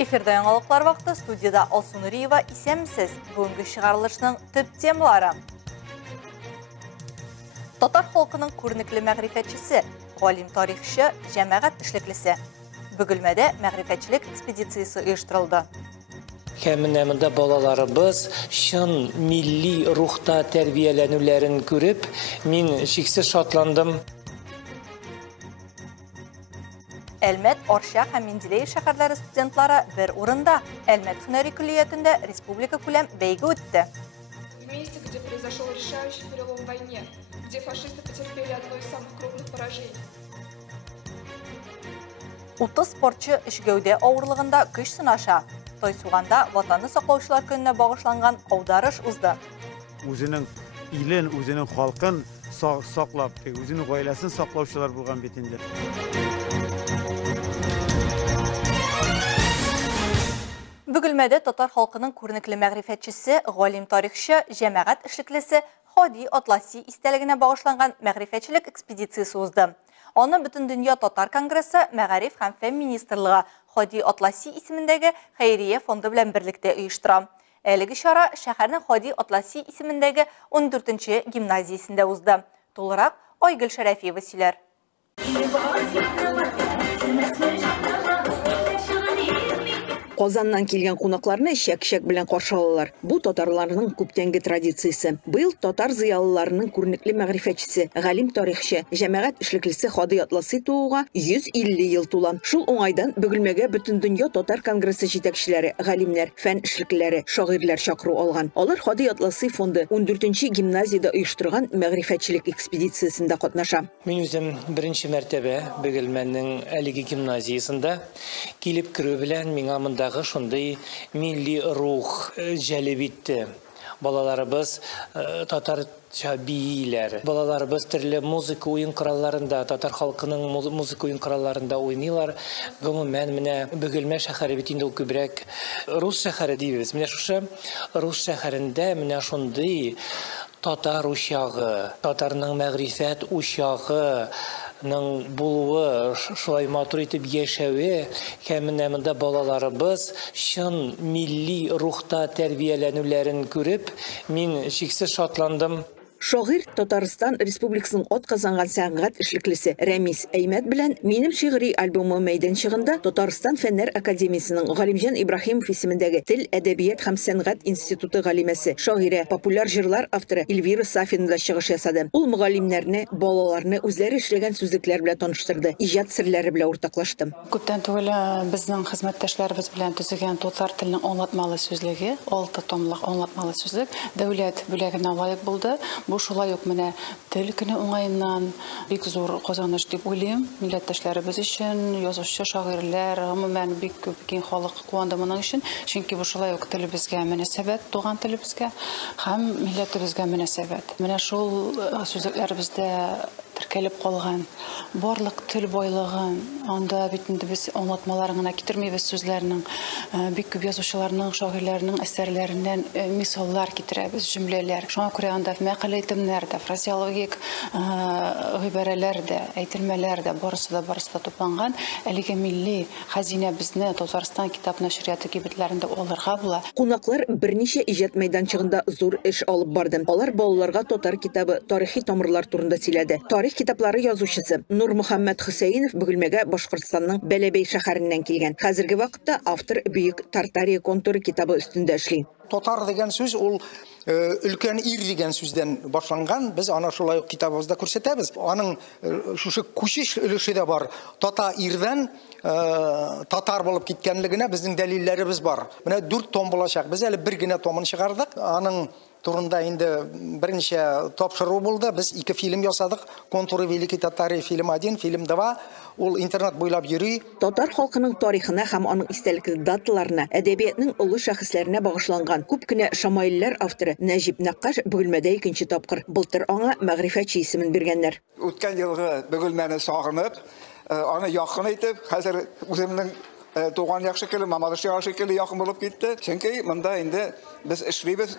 Эфирда яңалыклар вакыты, студияда Алсу Нуриева, исәнмесез. Бүгенге чыгарылышның төп темалары. Татар халкының күренекле мәгърифәтчесе, галим тарихчы, җәмәгать эшлеклесе. Бөгелмәдә мәгърифәтчелек экспедициясе оештырылды. Кәмінәмінде балаларыбыз шын milli рухта тәрбияләнүләрен күреп, мин шиксез шатландым. Әлмәт, Арча һәм Менделеев шәһәрләре студентлары бер урында Әлмәт һөнәри күллиятендә республика күләм бәйге үтте. В месте, где произошел решающий перелом в войне, где фашисты потерпели одно из самых крупных поражений. 30 спортчы эшгәүдә авырлыгында көч сынаша. Тойсуганда ватанны саклаучылар көненә багышланган аударыш узды. Үзенең илен, үзенең халкын саклап, үзенең гаиләсен саклаучылар булган бит инде. Бөгелмәдә татар халкының күренекле мәгърифәтчесе, галим тарихчы, җәмәгать эшлеклесе Хади Атласи истәлегенә багышланган мәгърифәтчелек экспедициясе узды. Аны Бөтен дөнья татар конгрессы, Мәгариф һәм фән министрлыгы Хади Атласи исемендәге хәйрия фонды белән берлектә оештыра. Әлеге чара шәһәрнең Хади Атласи исемендәге 14-нче гимназиясендә узды. Тулырак Айгөл Шәрәфиева сөйләр. Казаннан килгән кунакларны шәк-шәк белән каршы алалар. Бу татарларның күптәнге традициясе. Быел татар зыялыларының күренекле мәгърифәтчесе, галим тарихчы, җәмәгать эшлеклесе Хади Атласи тууга 150 ел тула. Шул уңайдан Бөгелмәгә Бөтен дөнья татар конгрессы җитәкчеләре, галимнәр, фән эшлеклеләре, шагыйрьләр чакыру алган. Алар Хади Атласи фонды 14-нче гимназиядә оештырган мәгърифәтчелек экспедициясендә катнаша. Мин үзем беренче мәртәбә Бөгелмәнең әлеге гимназиясендә килеп керү белән миңа монда шундай milli рух җәлеп итте. Балаларыбыз татарча бийләр. Балаларыбыз төрле музыка уен коралларында, татар халкының музыка уен коралларында уйныйлар. Гомумән менә Бөгелмә шәһәре бит инде күбрәк рус шәһәре дибез. Менә шушы рус шәһәрендә менә шундый татар учагы, татарның мәгърифәт учагы булуы, шулай матур итеп яшәүе, кәминәмендә балаларыбыз шын milli рухта тәрбияләнүләрен күреп, мин шиксез шатландым. Шагыйрь Татарстан Республикасының атказанган сәнгать эшлеклесе Рәмис Әймәт белән минем шигъри альбомы мәйданчыгында Татарстан Фәннәр Академиясының Галимҗан Ибраһимов исемендәге Тел, әдәбият һәм сәнгать институты галимәсе, шагыйрә, популяр җырлар авторы Эльвира Сафина да чыгыш ясады. Ул мөгаллимнәрне, балаларны үзләре эшләгән сүзлекләр белән таныштырды, иҗат серләре белән уртаклашты. Күптән түгел безнең хезмәттәшләребез белән төзегән татар теленең аңлатмалы сүзлеге, 6 томлык аңлатмалы сүзлек дәүләт бүләгенә лаек булды. Бу шулай ук менә тел көне уңаеннан бик зур казаныш дип уйлыйм. Милләттәшләребез өчен, язучы, шагыйрьләр, гомумән бик күп киң халык куанды моның өчен. Чөнки бу шулай ук телебезгә мөнәсәбәт, туган телебезгә һәм милләтебезгә мөнәсәбәт. Менә шул сүзлекләребездә теркәлеп калган барлык тел байлыгын, анда бит инде без аңлатмаларын гына китермибез сүзләрнең, бик күп язучыларның, шагыйрьләрнең әсәрләреннән мисаллар китерәбез, җөмләләр. Шуңа күрә анда мәкаль әйтемнәр дә, фразеологик гыйбарәләр дә, әйтелмәләр дә барысы да тупланган. Әлеге милли хәзинә безне Татарстан китап нәшрияты кибетләрендә алырга була. Кунаклар берничә иҗат мәйданчыгында зур эш алып барды. Алар балаларга татар китабы, тарихи тамырлар турында сөйләде. Тарих китаплары язучысы Нур Мөхәммәд Хөсәенов Бөгелмәгә Башкортстанның Бәләбәй шәһәреннән килгән. Хәзерге вакытта автор Бөек Тартария контуры китабы өстендә эшли. Татар дигән сүз ул өлкән ир дигән сүздән башланган. Без аны шулай китабыбызда күрсәтәбез. Аның шушы күчеш өлеше дә бар. Тата ирдән татар булып киткәнлегенә безнең дәлилләребез бар. Менә 4 том булачак. Без әле бер генә томын чыгардык. Аның турында инде берничә тапшыру булды. Без 2 фильм ясадык. Контуры Великий Татария фильм 1, фильм 2. Ул интернет буйлап йөри. Татар халкының тарихына һәм аның истәлекле даталарына, әдәбиятның олы шәхесләренә багышланган күп кенә шамаилләр авторы Нәҗип Нәккаш Бөгелмәдә 2нче тапкыр. Былтыр аңа мәгърифәтче исемен биргәннәр. Үткән елгы Бөгелмәне сагынып, аны якын итеп, хәзер үземнең туган яхшы келе, Мамадыш яхшы келе якын булып китте. Чөнки монда инде biz işleybiz,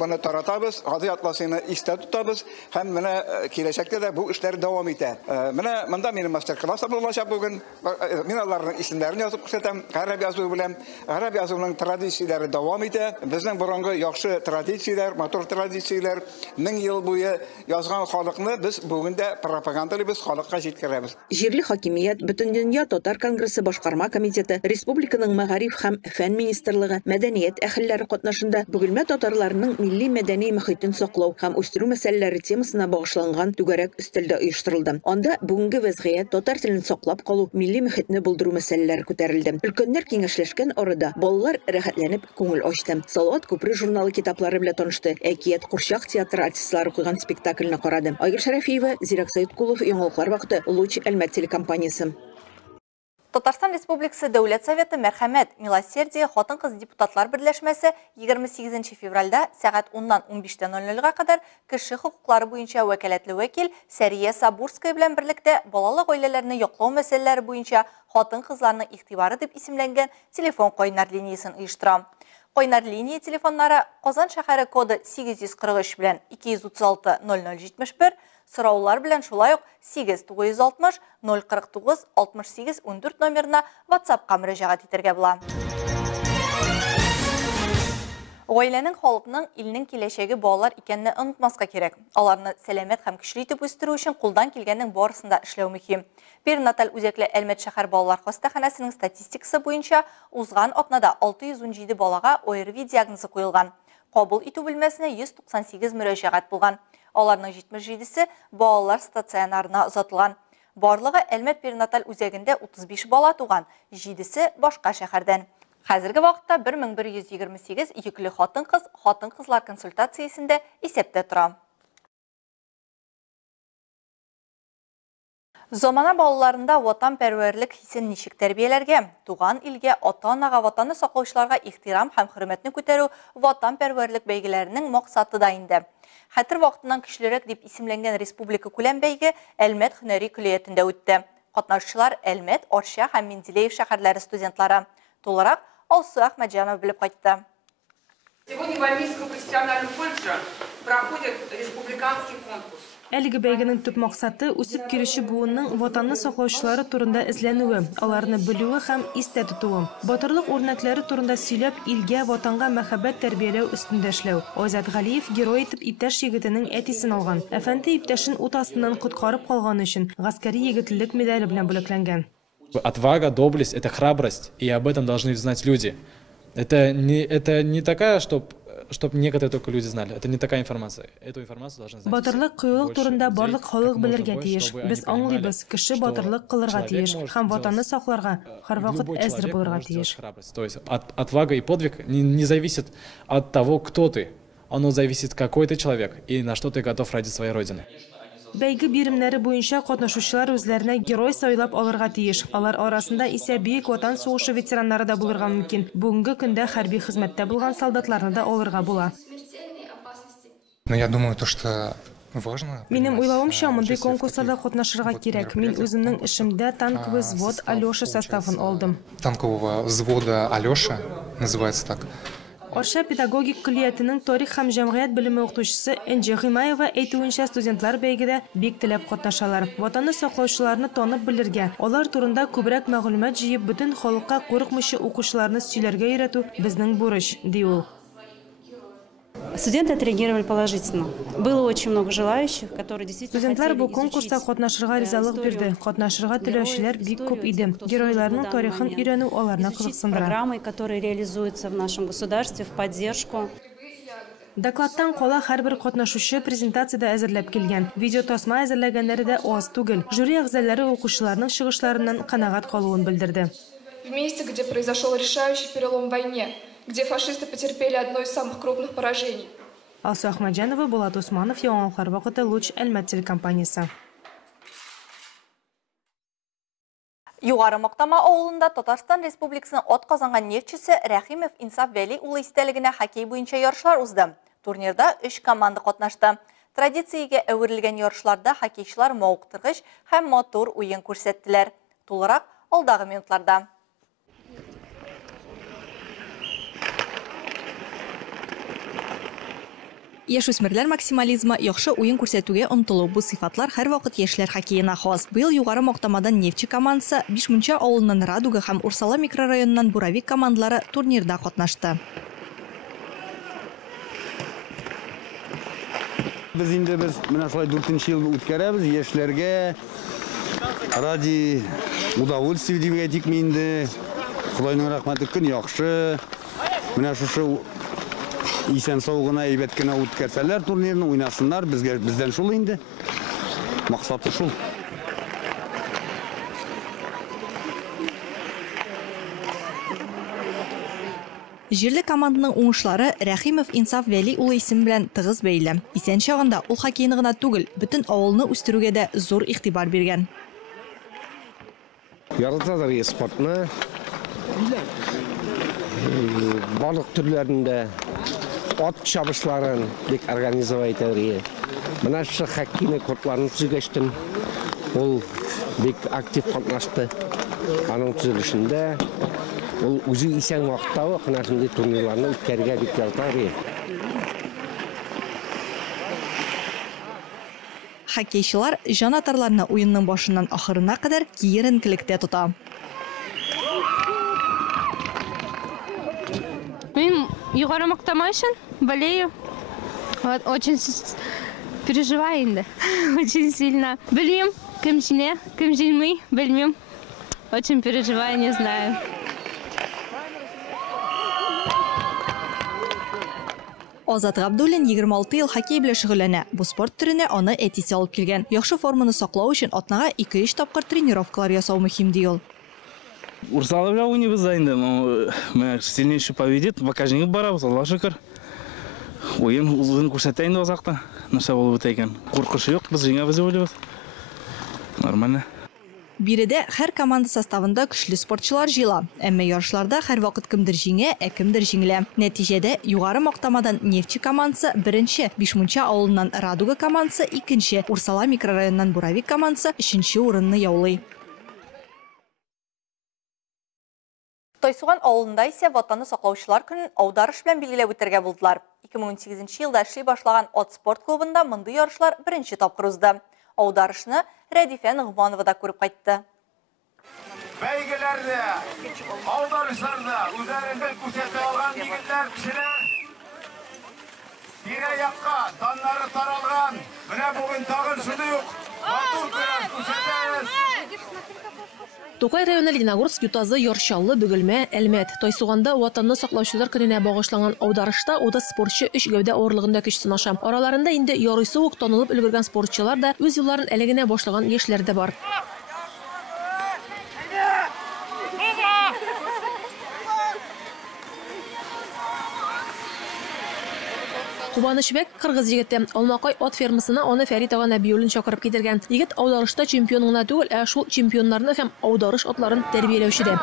bunu taratабыз, Hadi Atlası'nı iste tutabız, hem bana kileşekte de bu işler devam eder. Mında benim masterclass'ım olacak bugün. Ben onların isimlerini yazıp gösterdim. Arap yazığı bilen, Arap yazığının tradisiyaları devam eder. Bizden burungu yaxşı tradisiyalar, motor tradisiyalar, 1000 yıl boyu yazgan halkını biz bugün de propagandalı biz halkka jetkiremiz. Җирле хакимият, Бөтен дөнья Татар конгрессы башкарма комитеты, республиканың Мәгариф һәм фән министрлыгы, мәдәният әһелләре катнашында Бөгелмә татарларының милли мәдәни мөхитен саклау һәм үстерү мәсьәләләре темасына багышланган түгәрәк өстәлдә оештырылды. Анда бүгенге вазгыять татар телен саклап калу, милли мөхитне булдыру мәсьәләләре күтәрелде. Өлкәннәр киңәшләшкән арада балалар рәхәтләнеп күңел ачты. Салават Күпре журналы китаплары белән танышты. Әкият Курчак театры артистлары куйган спектакльне карады. Айгөл Шәрәфиева, Зирак Сәйдкулов, Яңалыклар вакыты, Луч Әлмәт телекомпаниясе. Татарстан Республикасы Дәүләт Советы Мәрхәмәт, Милосердие, Хатын-кыз депутатлар берләшмәсе 28 февральдә сәгать 10-нан 15:00-га кадәр кеше хокуклары буенча вәкаләтле вәкил Сәрия Сабурская белән берлектә балалы гаиләләрне яклау мәсьәләләре буенча хатын-кызларның игътибары дип исемләнгән телефон кайнар линиясын оештыра. Кайнар линия телефоннары Казан шәһәре коды 843 белән 236 0071, Сораулар белән шулай ук 8960 049 68 14 номерына WhatsApp-ка мөрәҗәгать итәргә була. Гаиләнең, халыкның, илнең киләчәге балалар икәнне онытмаска кирәк. Аларны сәламәт һәм көчле итеп үстерү өчен кулдан килгәннең барысында эшләү мөһим. Перинаталь үзәкле Әлмәт шәһәр балалар хастаханәсенең статистикасы буенча узган атнада 617 балага ОРВИ диагнозы куелган. Кабул итү бүлмәсенә 198 мөрәҗәгать булган. Аларның 77-се балалар стационарына озатылган. Барлыгы Әлмәт перинаталь үзәгендә 35 бала туган, 7-се башка шәһәрдән. Хәзерге вакытта 1128 йөкле хатын-кыз, хатын-кызлар консультациясендә исәптә тора. Замана балаларында ватанпәрвәрлек хисен ничек тәрбияләргә? Туган илгә, ата-анага, ватанны саклаучыларга ихтирам һәм хөрмәтне күтәрү ватанпәрвәрлек бәйгеләренең максаты да инде. Хәтер вакытыннан көчлерәк дип исемләнгән республика күләм бәйге Әлмәт һөнәри көллиятендә үтте. Катнашучылар Әлмәт, Арча һәм Менделеев шәһәрләре студентлары. Тулырак Алсу Әхмәтҗанова белеп кайтты. Сегодня в Армейском профессиональном колледже проходит республиканский конкурс. Әлеге бәйгенең төп максаты үсеп килүче буынның ватанны саклаучылары турында эзләнүе, аларны белүе һәм истә тотуы. Батырлык үрнәкләре турында сөйләп, илгә, ватанга мәхәббәт тәрбияләү өстендә эшләү. Азат Галиев герой итеп иптәш егетенең әтисен алган. Әфәнде иптәшен ут астыннан коткарып калган өчен гаскәри егетлек медале белән бүләкләнгән. Отвага, доблесть – это храбрость, и об этом должны знать люди. Это не такая, чтобы некоторые только люди знали. Это не такая информация. Эту информацию должны знать. Батырлык кыюлык турында барлык халык белергә тиеш. Без аңлыйбыз, кеше батырлык кылырга тиеш һәм ватанны сакларга һәрвакыт әзер булырга тиеш. То есть отвага и подвиг не зависит от того, кто ты. Оно зависит, какой ты человек и на что ты готов ради своей родины. Бәйге биремнәре буенча катнашучылар үзләренә герой сайлап алырга тиеш. Алар арасында исә бөек ватан сугышы ветераннары да булырга мөмкин. Бүгенге көндә хәрби хезмәттә булган солдатларны да алырга була. Но я думаю, то, что важно. Минем уйлавымча, мондый конкурсларда катнашырга кирәк. Мин үземнең эшемдә танковый взвод Алёша составын алдым. Танкового взвода Алёша называется так. Арча педагогик көллиятенең тарих һәм җәмгыять белеме укытучысы Энҗе Гыймаева әйтүенчә, студентлар бәйгедә бик теләп катнашалар. Ватанны саклаучыларны танып белергә, алар турында күбрәк мәгълүмат җыеп, бөтен халыкка курыкмыйча укучыларны сөйләргә өйрәтү безнең бурыч, ди ул. Студенты отреагировали положительно. Было очень много желающих, которые действительно Студентлар бу конкурста катнашырга ризалык бирде. Катнашырга теләүчеләр бик күп иде. Геройларның тарихын өйрәнү аларны кызыксындыра. Программы, которые реализуются в нашем государстве в поддержку. Докладтан кала һәрбер катнашучы презентацияда әзерләп килгән. Видео тасма әзерләгәннәре дә аз түгел. Жюри әгъзалары укучыларның чыгышларыннан канагать калуын белдерде. В месте, где произошел решающий перелом в войне, где фашисты потерпели одно из самых крупных поражений. Алсу Әхмәтҗанова, Булат Усманов, Яңалыклар вакыты, Луч Әлмәт телекомпаниясе. Югары Мактама авылында Татарстан Республикасының атказанган нефтчесе Рәхимов Инсаф Вәли улы истәлегенә хоккей буенча ярышлар узды. Турнирда 3 команда катнашты. Традициягә әверелгән ярышларда хоккейчылар мавыктыргыч һәм матур уен күрсәттеләр. Тулырак алдагы минутларда. яшүсмерләр максимализмы, яхшы уен күрсәтүгә омтылу бу сыйфатлар һәрвакыт яшьләр хоккеена хас. Быел югары мактамадан Нефтче командасы, Бишмунча авылыннан Радуга һәм Урсала микрорайоныннан Буравик командалары турнирда катнашты. Biz менә шулай 4нче ел үткәрәбез, яшьләргә ради удовольствия дип әйтикме инде. Худайның рәхмәте көн яхшы. Менә шушы исән сау гына әйбәт кенә үткәрсәләр турнирны уйнасыннар, бездән шул инде. Максаты шул. Җирле команданың уңышлары Рәхимов Инсаф Вәли улы исем белән тыгыз бәйле. Исән чагында ул хоккейны гына түгел, бөтен авылны үстерүгә дә зур игътибар биргән. Яраталар спортны. Барлык төрләрендә ат чабышларын бик организовать итәргә. Менә шу хоккейны кортларын төзегәчтен ул бик актив катнашты. Аның төзелешендә ул үзе исән вакытта кынашынды турнирларны үткәргә бик ярата. Хоккейчылар җанатарларны уенның башыннан ахырына кадәр киеренкелектә тота. Мин югары мактама өчен болею. Вот очень переживаю инде. Очень сильно. Белмим, кем җиңә, кем җиңмый, белмим. Очень переживаю, не знаю. Азат Габдуллин 26 ел хоккей белән шөгыльләнә. Бу спорт түренә аны әтисе алып килгән. Яхшы форманы саклау өчен атнага 2-3 тапкыр тренировкалар ясау мөһим ди ул. Урсала белән уйныйбыз инде. Менә сильнейший победит, багажникка барабыз, Аллаһ шөкер. Уен узын күрсәтә инде азакта. Нәрсә булып үтә икән. Куркышы юк, без җиңәбез дип уйлыйбыз. Нормально. Биредә һәр команда составында көчле спортчылар җыела. Әмма ярышларда һәр вакыт кемдер җиңә, кемдер җиңелә. Нәтиҗәдә югары мактамадан Нефтче командасы 1-нче, Бишмунча авылыннан Радуга командасы 2-нче, Урсала микрорайоныннан Буравик командасы 3-нче урынны яулый. Тойсуган авылында исә ватанны саклаучылар көнен аударыш белән билгеләп үтәргә булдылар. 2018 елда эшли башлаган от спорт клубында мондый ярышлар 1-нче тапкыр узды. Аударышны Рәдифә Нугманова да күреп кайтты. Бәйгеләрдә, аударышларда үзләрендә күрсәтә алган егетләр, кешеләр тирә-якка таннары таралган. Менә бүген тагын шундый ук матур көрәш күрсәтәбез. Тукай районы Лениногорск, Ютазы, Ярчаллы, Бөгелмә, Әлмәт, Тойсуганда ватанны саклаучылар көненә багышланган аударышта 30 спортчы 3 гәүдә авырлыгында көч сынаша. Араларында инде ярыйсы ук танылып өлгергән спортчылар да үз юлларын әле генә башлаган яшьләр дә бар. Кубанычбек кыргыз егете Алмакай ат фермасына аны Фәрит ага Нәбиуллин чакырып китергән. Егет аударышта чемпион гына түгел, ә шул чемпионнарны һәм аударыш атларын тәрбияләүче дә.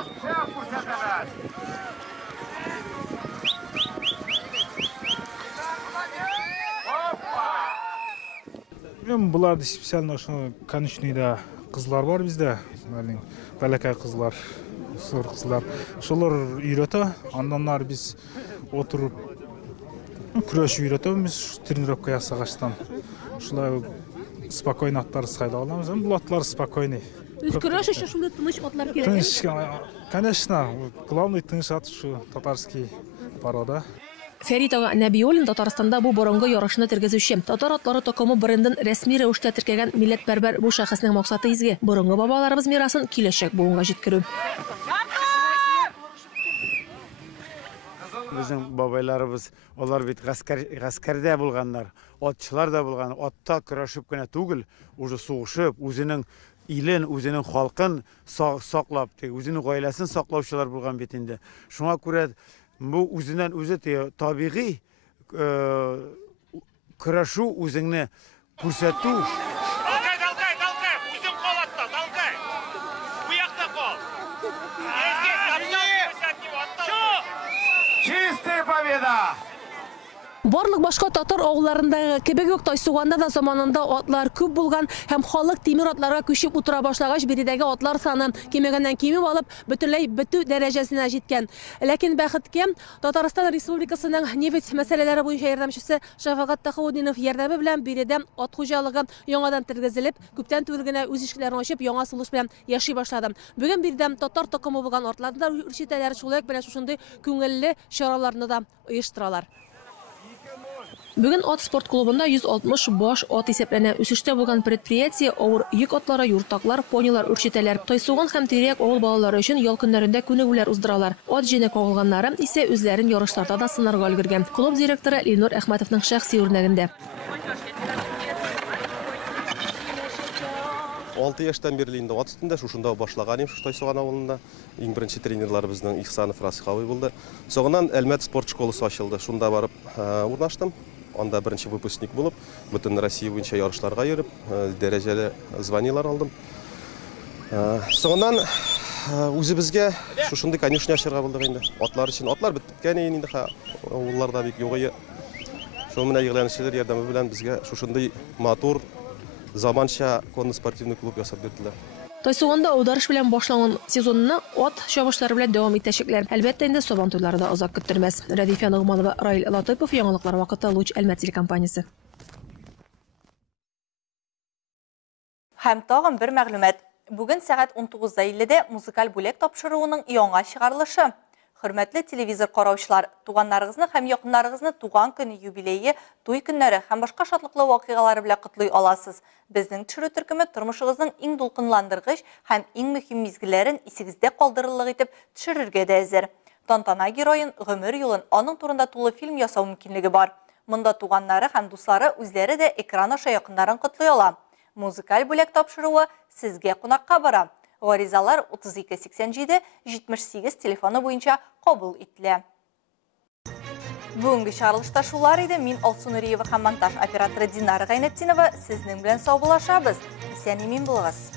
Буларды специально конечныйда кызлар бар бездә. Бәләкәй кызлар, зур кызлар. Шулар өйрәтә, аннаннар без отырып күрәш өйрәтәбез, тренировка ясагачтан. Шулай спокойно аттар сайла аламыз. Бу атлар спокойный. Күрәш өчен шундый тыныч атлар кирәк. Тыныч, конечно, главный тыныч ат шу татарский порода. Фәрит ага Нәбиуллин Татарстанда бу борынгы ярышны тергезүче. Татар атлары такымы брендын рәсми рәвештә теркәгән милләтпәрвәр бу шәхеснең максаты изге. Борынгы бабаларыбыз мирасын киләчәк буынга җиткерү. Bizim babaylarımız, onlar bit gaskerde bulganlar, atçılar da bulgan, atta kırışıp gene tugul, ucu soğuşup, özünün ilin, özünün halkın saklap, özünün ailesini saklavçılar bulgan bitinde. Şuna göre bu özünden özü tabii kırışı özünü күрсәтү. Чистая победа! Барлык башка татар авылларындагы кебек үк Тайсуганда да заманында атлар күп булган һәм халык тимер атларга күчеп утыра башлагач биредәге атлар саны кимегәннән кимеп алып бөтенләй бетү дәрәҗәсенә җиткән. Ләкин бәхеткә Татарстан Республикасының нефть мәсьәләләре буенча ярдәмчесе Шәфәгать Тахаудинов ярдәме белән биредә ат хуҗалыгы яңадан тергезелеп, күптән түгел генә үз ишекләрен ачып, яңа сулыш белән яши башлады. Бүген биредә татар токымы булган атларны да үрчетәләр, шулай ук белән шушындый күңелле чараларны да оештыралар. Бүген ат спорт клубында 160 баш ат исәпләнә. Үсештә булган предприятие авыр йөк атлары, юртаклар, понилар үрчетәләр. Тайсуган һәм тирәк авыл балалары өчен ял көннәрендә күнегүләр уздыралар. Ат җенек авылганнары исә үзләрен ярышларда да сынарга өлгергән. Клуб директоры Ленор Әхмәтовның шәхси үрнәгендә. 6 яшьтән бирле инде ат өстендә, шушында башлаган шушы Тайсуган авылында. Иң беренче тренерлар безнең Ихсанов Расиховый булды. Соңыннан Әлмәт спорт школасы ачылды. Шунда барып урнаштым. Анда беренче выпускник булып, бөтен Россия буенча ярышларга йөреп, дәрәҗәле званиялар алдым. Соңыннан үзебезгә шушындый конюшня ачарга булдык инде. Атлар өчен атлар беткән инде авылларда бик югы. Шуның менә игъланчылар ярдәме белән безгә шушындый матур заманча конно-спортивный клуб ясап бирделәр. Тайсуганда аударыш белән башланган сезонны ат чабышлары белән дәвам итәчәкләр. Әлбәттә инде сабан туйлары да озак көттермәс. Радифә Нугманова, Раил Латыпов, яңалыклар вакыты, Луч Әлмәт телекомпаниясе. Һәм тагын бер мәгълүмат. Бүген сәгать 19:50-дә музыкаль бүләк тапшыруының яңа чыгарылышы. Хөрмәтле телевизор караучылар, туганнарыгызны һәм якыннарыгызны туган көне, юбилее, туй көннәре һәм башка шатлыклы вакыйгалары белән котлый аласыз. Безнең төшерү төркеме тормышыгызның иң дулкынландыргыч һәм иң мөһим мизгелләрен исегездә калдырырлык итеп төшерергә дә әзер. Тантана героен, гомер юлын, аның турында тулы фильм ясау мөмкинлеге бар. Монда туганнары һәм дуслары үзләре дә экран аша якыннарын котлый ала. Музыкаль бүләк тапшыруы сезгә кунакка бара. Гаризалар 3287-78 телефоны буенча кабул ителә. Бүгенге чаралышта шулар иде. Мин Алсу Нуриева һәм монтаж операторы Динара Гайнетдинова сезнең белән сау булашабыз. Исән-имин булыгыз.